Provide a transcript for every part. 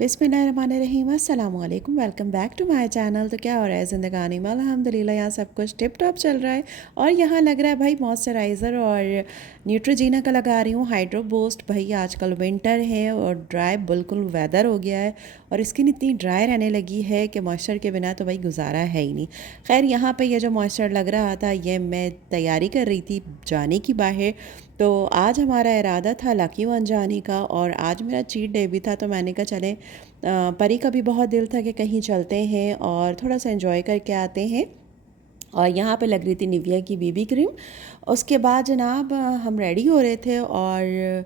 बिस्मिल्लाहिर्रहमानिर्रहीम अस्सलाम वालेकुम, welcome back to my channel. तो क्या हो रहा है ज़िंदगानी में? अल्हम्दुलिल्लाह यहाँ सब कुछ टिप टॉप चल रहा है। और यहाँ लग रहा है भाई मॉइस्चराइज़र और न्यूट्रोजीना का लगा रही हूँ, हाइड्रो बूस्ट। भाई आजकल विंटर है और ड्राई बिल्कुल वेदर हो गया है और स्किन इतनी ड्राई रहने लगी है कि मॉइस्चर के बिना तो भाई गुजारा है ही नहीं। खैर यहाँ पे ये जो मॉइस्चर लग रहा था ये मैं तैयारी कर रही थी जाने की बाहर। तो आज हमारा इरादा था लकी वन जाने का और आज मेरा चीट डे भी था। तो मैंने कहा चलें, परी का भी बहुत दिल था कि कहीं चलते हैं और थोड़ा सा एंजॉय करके आते हैं। और यहाँ पे लग रही थी निविया की बीबी क्रीम। उसके बाद जनाब हम रेडी हो रहे थे और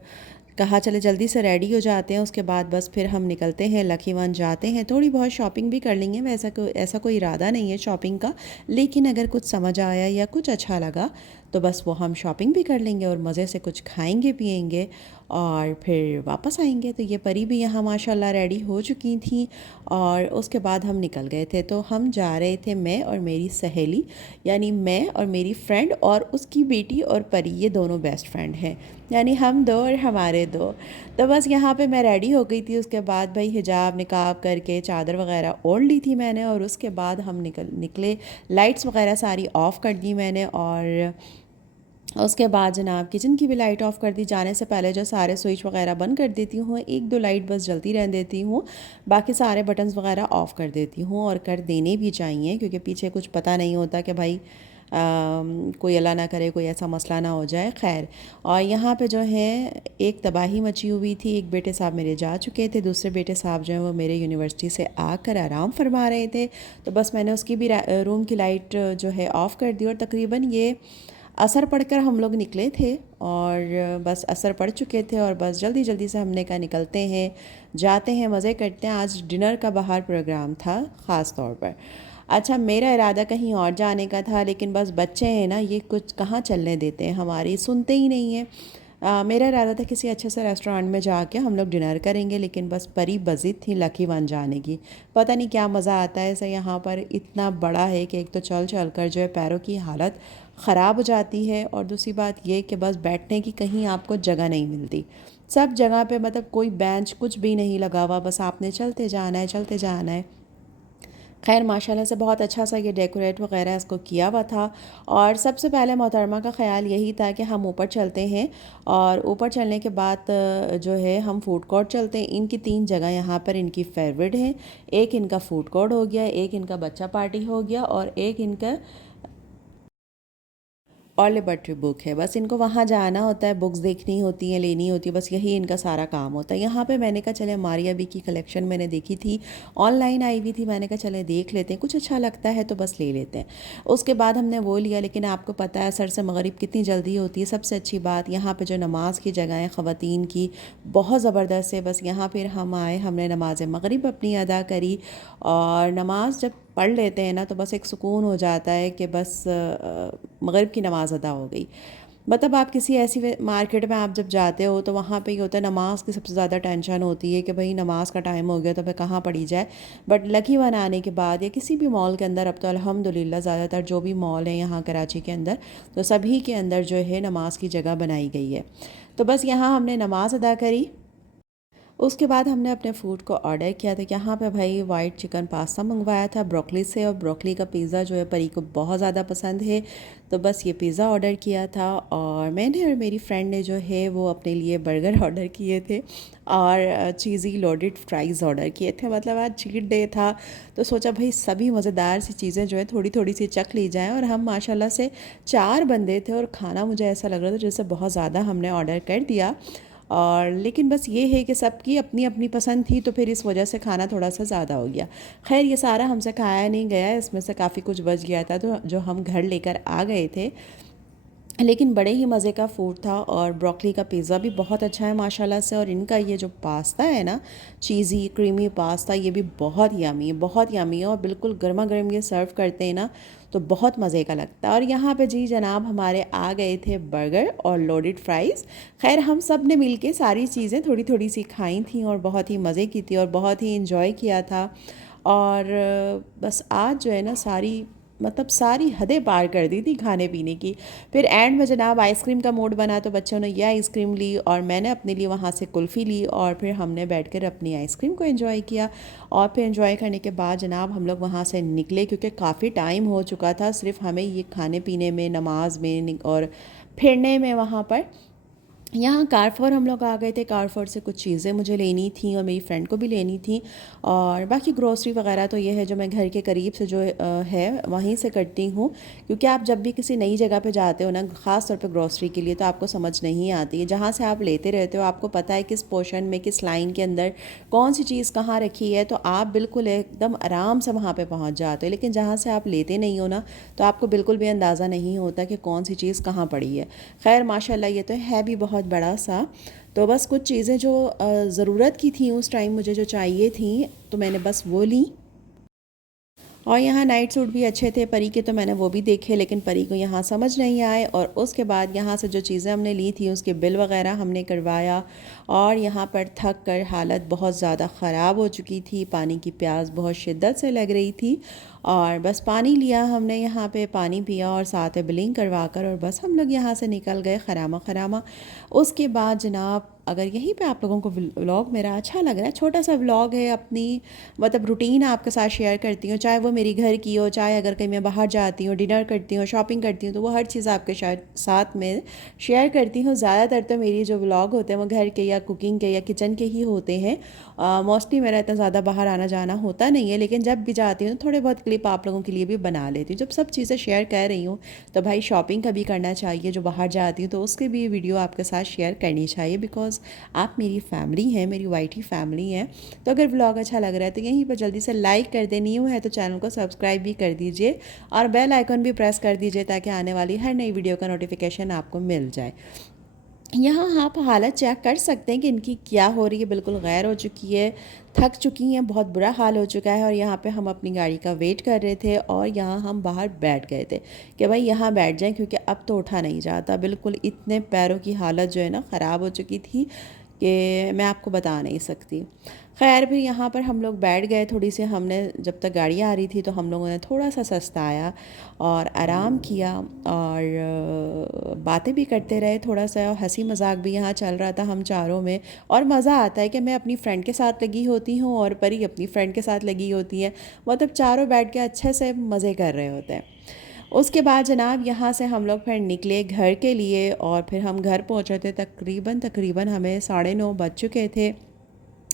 कहा चले जल्दी से रेडी हो जाते हैं। उसके बाद बस फिर हम निकलते हैं, लकी वन जाते हैं। थोड़ी बहुत शॉपिंग भी कर लेंगे, वैसा ऐसा कोई इरादा नहीं है शॉपिंग का, लेकिन अगर कुछ समझ आया या कुछ अच्छा लगा तो बस वो हम शॉपिंग भी कर लेंगे और मज़े से कुछ खाएंगे पिएंगे और फिर वापस आएंगे। तो ये परी भी यहाँ माशाल्लाह रेडी हो चुकी थी और उसके बाद हम निकल गए थे। तो हम जा रहे थे, मैं और मेरी सहेली, यानी मैं और मेरी फ्रेंड और उसकी बेटी और परी, ये दोनों बेस्ट फ्रेंड हैं, यानी हम दो और हमारे दो। तो बस यहाँ पे मैं रेडी हो गई थी। उसके बाद भाई हिजाब निकाब करके चादर वगैरह ओढ़ ली थी मैंने और उसके बाद हम निकले। लाइट्स वगैरह सारी ऑफ़ कर दी मैंने और उसके बाद जनाब किचन की भी लाइट ऑफ़ कर दी। जाने से पहले जो सारे स्विच वगैरह बंद कर देती हूँ, एक दो लाइट बस जलती रहने देती हूँ, बाकी सारे बटन्स वगैरह ऑफ़ कर देती हूँ और कर देने भी चाहिए क्योंकि पीछे कुछ पता नहीं होता कि भाई कोई अल्लाह ना करे कोई ऐसा मसला ना हो जाए। खैर, और यहाँ पे जो है एक तबाही मची हुई थी। एक बेटे साहब मेरे जा चुके थे, दूसरे बेटे साहब जो हैं वो मेरे यूनिवर्सिटी से आकर आराम फरमा रहे थे। तो बस मैंने उसकी भी रूम की लाइट जो है ऑफ़ कर दी और तकरीबन ये असर पढ़कर हम लोग निकले थे और बस असर पढ़ चुके थे और बस जल्दी जल्दी से हमने कहा निकलते हैं, जाते हैं, मज़े करते हैं। आज डिनर का बाहर प्रोग्राम था ख़ास तौर पर। अच्छा, मेरा इरादा कहीं और जाने का था, लेकिन बस बच्चे हैं ना, ये कुछ कहाँ चलने देते हैं, हमारी सुनते ही नहीं हैं। मेरा इरादा था किसी अच्छे से रेस्टोरेंट में जाके हम लोग डिनर करेंगे, लेकिन बस परी बज़िद थी लकी वन जाने की। पता नहीं क्या मज़ा आता है ऐसे। यहाँ पर इतना बड़ा है कि एक तो चल चल कर जो है पैरों की हालत ख़राब हो जाती है और दूसरी बात ये कि बस बैठने की कहीं आपको जगह नहीं मिलती। सब जगह पे मतलब कोई बेंच कुछ भी नहीं लगा हुआ, बस आपने चलते जाना है चलते जाना है। खैर माशाल्लाह से बहुत अच्छा सा ये डेकोरेट वगैरह इसको किया हुआ था। और सबसे पहले मोहतरमा का ख़्याल यही था कि हम ऊपर चलते हैं और ऊपर चलने के बाद जो है हम फूड कोर्ट चलते हैं। इनकी 3 जगह यहाँ पर इनकी फेवरेट हैं। एक इनका फूड कोर्ट हो गया, एक इनका बच्चा पार्टी हो गया और एक इनका और लिबर्टी बुक है। बस इनको वहाँ जाना होता है, बुक्स देखनी होती हैं, लेनी होती है, बस यही इनका सारा काम होता है। यहाँ पे मैंने कहा चले मारिया बी की कलेक्शन मैंने देखी थी, ऑनलाइन आई हुई थी, मैंने कहा चले देख लेते हैं, कुछ अच्छा लगता है तो बस ले लेते हैं। उसके बाद हमने वो लिया, लेकिन आपको पता है असर से मगरिब कितनी जल्दी होती है। सबसे अच्छी बात यहाँ पर जो नमाज की जगह है ख़वातीन की बहुत ज़बरदस्त है। बस यहाँ पर हम आए, हमने नमाज मगरिब अपनी अदा करी और नमाज जब पढ़ लेते हैं ना तो बस एक सुकून हो जाता है कि बस मगरिब की नमाज़ अदा हो गई। मतलब आप किसी ऐसी मार्केट में आप जब जाते हो तो वहाँ पे ये होता है, नमाज की सबसे ज़्यादा टेंशन होती है कि भाई नमाज का टाइम हो गया तो फिर कहाँ पढ़ी जाए। बट लकी वन आने के बाद या किसी भी मॉल के अंदर, अब तो अल्हम्दुलिल्लाह ज़्यादातर जो भी मॉल हैं यहाँ कराची के अंदर, तो सभी के अंदर जो है नमाज की जगह बनाई गई है। तो बस यहाँ हमने नमाज अदा करी। उसके बाद हमने अपने फ़ूड को ऑर्डर किया था। यहाँ पे भाई वाइट चिकन पास्ता मंगवाया था ब्रोकली से, और ब्रोकली का पिज़्ज़ा जो है परी को बहुत ज़्यादा पसंद है, तो बस ये पिज़्ज़ा ऑर्डर किया था। और मैंने और मेरी फ्रेंड ने जो है वो अपने लिए बर्गर ऑर्डर किए थे और चीज़ी लोडेड फ्राइज़ ऑर्डर किए थे। मतलब आज चीट डे था तो सोचा भाई सभी मज़ेदार सी चीज़ें जो है थोड़ी थोड़ी सी चख ली जाएँ। और हम माशाल्लाह से 4 बंदे थे और खाना मुझे ऐसा लग रहा था जैसे बहुत ज़्यादा हमने ऑर्डर कर दिया। और लेकिन बस ये है कि सबकी अपनी अपनी पसंद थी तो फिर इस वजह से खाना थोड़ा सा ज़्यादा हो गया। खैर ये सारा हमसे खाया नहीं गया, इसमें से काफ़ी कुछ बच गया था तो जो हम घर लेकर आ गए थे। लेकिन बड़े ही मज़े का फूड था और ब्रोकली का पिज़्ज़ा भी बहुत अच्छा है माशाल्लाह से। और इनका ये जो पास्ता है ना, चीज़ी क्रीमी पास्ता, ये भी बहुत यमी है, बहुत यमी है। और बिल्कुल गर्मा गर्म ये सर्व करते हैं ना तो बहुत मज़े का लगता है। और यहाँ पे जी जनाब हमारे आ गए थे बर्गर और लोडेड फ्राइज़। खैर हम सब ने मिल के सारी चीज़ें थोड़ी थोड़ी सी खाई थी और बहुत ही मज़े की थी और बहुत ही इंजॉय किया था। और बस आज जो है ना सारी मतलब सारी हदें पार कर दी थी खाने पीने की। फिर एंड में जनाब आइसक्रीम का मूड बना तो बच्चों ने यह आइसक्रीम ली और मैंने अपने लिए वहाँ से कुल्फ़ी ली और फिर हमने बैठकर अपनी आइसक्रीम को एंजॉय किया। और फिर एंजॉय करने के बाद जनाब हम लोग वहाँ से निकले क्योंकि काफ़ी टाइम हो चुका था सिर्फ हमें ये खाने पीने में, नमाज में और फिरने में वहाँ पर। यहाँ कारफोर हम लोग आ गए थे। कारफोर से कुछ चीज़ें मुझे लेनी थी और मेरी फ्रेंड को भी लेनी थी। और बाकी ग्रोसरी वगैरह तो ये है जो मैं घर के करीब से जो है वहीं से करती हूँ, क्योंकि आप जब भी किसी नई जगह पे जाते हो ना, ख़ास तौर पे ग्रोसरी के लिए, तो आपको समझ नहीं आती है। जहाँ से आप लेते रहते हो आपको पता है किस पोर्शन में, किस लाइन के अंदर कौन सी चीज़ कहाँ रखी है, तो आप बिल्कुल एकदम आराम से वहाँ पर पहुँच जाते हो। लेकिन जहाँ से आप लेते नहीं हो ना, तो आपको बिल्कुल भी अंदाज़ा नहीं होता कि कौन सी चीज़ कहाँ पड़ी है। खैर माशाल्लाह ये तो है भी बहुत बड़ा सा। तो बस कुछ चीज़ें जो ज़रूरत की थी उस टाइम, मुझे जो चाहिए थी, तो मैंने बस वो ली। और यहाँ नाइट सूट भी अच्छे थे परी के, तो मैंने वो भी देखे, लेकिन परी को यहाँ समझ नहीं आए। और उसके बाद यहाँ से जो चीज़ें हमने ली थी उसके बिल वगैरह हमने करवाया। और यहाँ पर थक कर हालत बहुत ज़्यादा ख़राब हो चुकी थी, पानी की प्यास बहुत शिद्दत से लग रही थी। और बस पानी लिया हमने, यहाँ पे पानी पिया और साथ में बिलिंग करवा कर और बस हम लोग यहाँ से निकल गए खरामा खरामा। उसके बाद जनाब, अगर यहीं पे आप लोगों को व्लॉग मेरा अच्छा लग रहा है, छोटा सा व्लॉग है, अपनी मतलब रूटीन आपके साथ शेयर करती हूँ, चाहे वो मेरी घर की हो, चाहे अगर कहीं मैं बाहर जाती हूँ, डिनर करती हूँ, शॉपिंग करती हूँ, तो वो हर चीज़ आपके साथ में शेयर करती हूँ। ज़्यादातर तो मेरी जो व्लॉग होते हैं वो घर के या कुकिंग के या किचन के ही होते हैं। मोस्टली मेरा इतना ज़्यादा बाहर आना जाना होता नहीं है, लेकिन जब भी जाती हूँ थोड़े बहुत क्लिप आप लोगों के लिए भी बना लेती हूँ। जब सब चीज़ें शेयर कर रही हूँ तो भाई शॉपिंग का भी करना चाहिए, जो बाहर जाती हूँ तो उसके भी वीडियो आपके साथ शेयर करनी चाहिए, बिकॉज़ आप मेरी फैमिली हैं, मेरी वाइटी फैमिली है। तो अगर व्लॉग अच्छा लग रहा है तो यहीं पर जल्दी से लाइक कर दे, न्यू है तो चैनल को सब्सक्राइब भी कर दीजिए और बेल आइकन भी प्रेस कर दीजिए ताकि आने वाली हर नई वीडियो का नोटिफिकेशन आपको मिल जाए। यहाँ आप हालत चेक कर सकते हैं कि इनकी क्या हो रही है, बिल्कुल गैर हो चुकी है, थक चुकी हैं, बहुत बुरा हाल हो चुका है। और यहाँ पे हम अपनी गाड़ी का वेट कर रहे थे और यहाँ हम बाहर बैठ गए थे कि भाई यहाँ बैठ जाएं, क्योंकि अब तो उठा नहीं जाता। बिल्कुल इतने पैरों की हालत जो है ना ख़राब हो चुकी थी कि मैं आपको बता नहीं सकती। खैर फिर यहाँ पर हम लोग बैठ गए, थोड़ी सी हमने, जब तक गाड़ी आ रही थी तो हम लोगों ने थोड़ा सा सस्ताया और आराम किया और बातें भी करते रहे थोड़ा सा, हंसी मजाक भी यहाँ चल रहा था हम चारों में। और मज़ा आता है कि मैं अपनी फ्रेंड के साथ लगी होती हूँ और परी अपनी फ्रेंड के साथ लगी होती है, मतलब चारों बैठ के अच्छे से मज़े कर रहे होते हैं। उसके बाद जनाब यहाँ से हम लोग फिर निकले घर के लिए और फिर हम घर पहुँचे थे, तकरीबन हमें 9:30 बज चुके थे।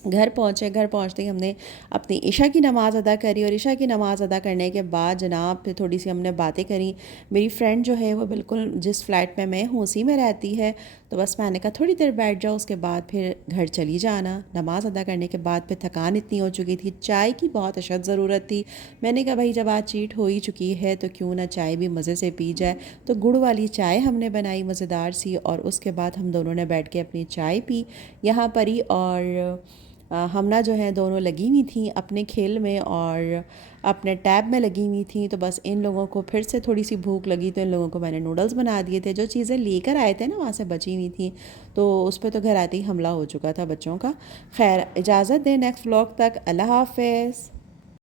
घर पहुँचे, घर पहुँचते ही हमने अपनी इशा की नमाज़ अदा करी और इशा की नमाज़ अदा करने के बाद जनाब फिर थोड़ी सी हमने बातें करी। मेरी फ्रेंड जो है वो बिल्कुल जिस फ्लैट में मैं हूँ उसी में रहती है, तो बस मैंने कहा थोड़ी देर बैठ जाओ, उसके बाद फिर घर चली जाना। नमाज़ अदा करने के बाद फिर थकान इतनी हो चुकी थी, चाय की बहुत अशद ज़रूरत थी। मैंने कहा भाई जब आज चीट हो ही चुकी है तो क्यों ना चाय भी मज़े से पी जाए, तो गुड़ वाली चाय हमने बनाई मज़ेदार सी और उसके बाद हम दोनों ने बैठ के अपनी चाय पी यहाँ पर ही। और हमना जो है दोनों लगी हुई थी अपने खेल में और अपने टैब में लगी हुई थी। तो बस इन लोगों को फिर से थोड़ी सी भूख लगी तो इन लोगों को मैंने नूडल्स बना दिए थे, जो चीज़ें लेकर आए थे ना वहाँ से बची हुई थी, तो उस पर तो घर आते ही हमला हो चुका था बच्चों का। खैर इजाज़त दें, नेक्स्ट व्लॉग तक, अल्लाह हाफ़िज़।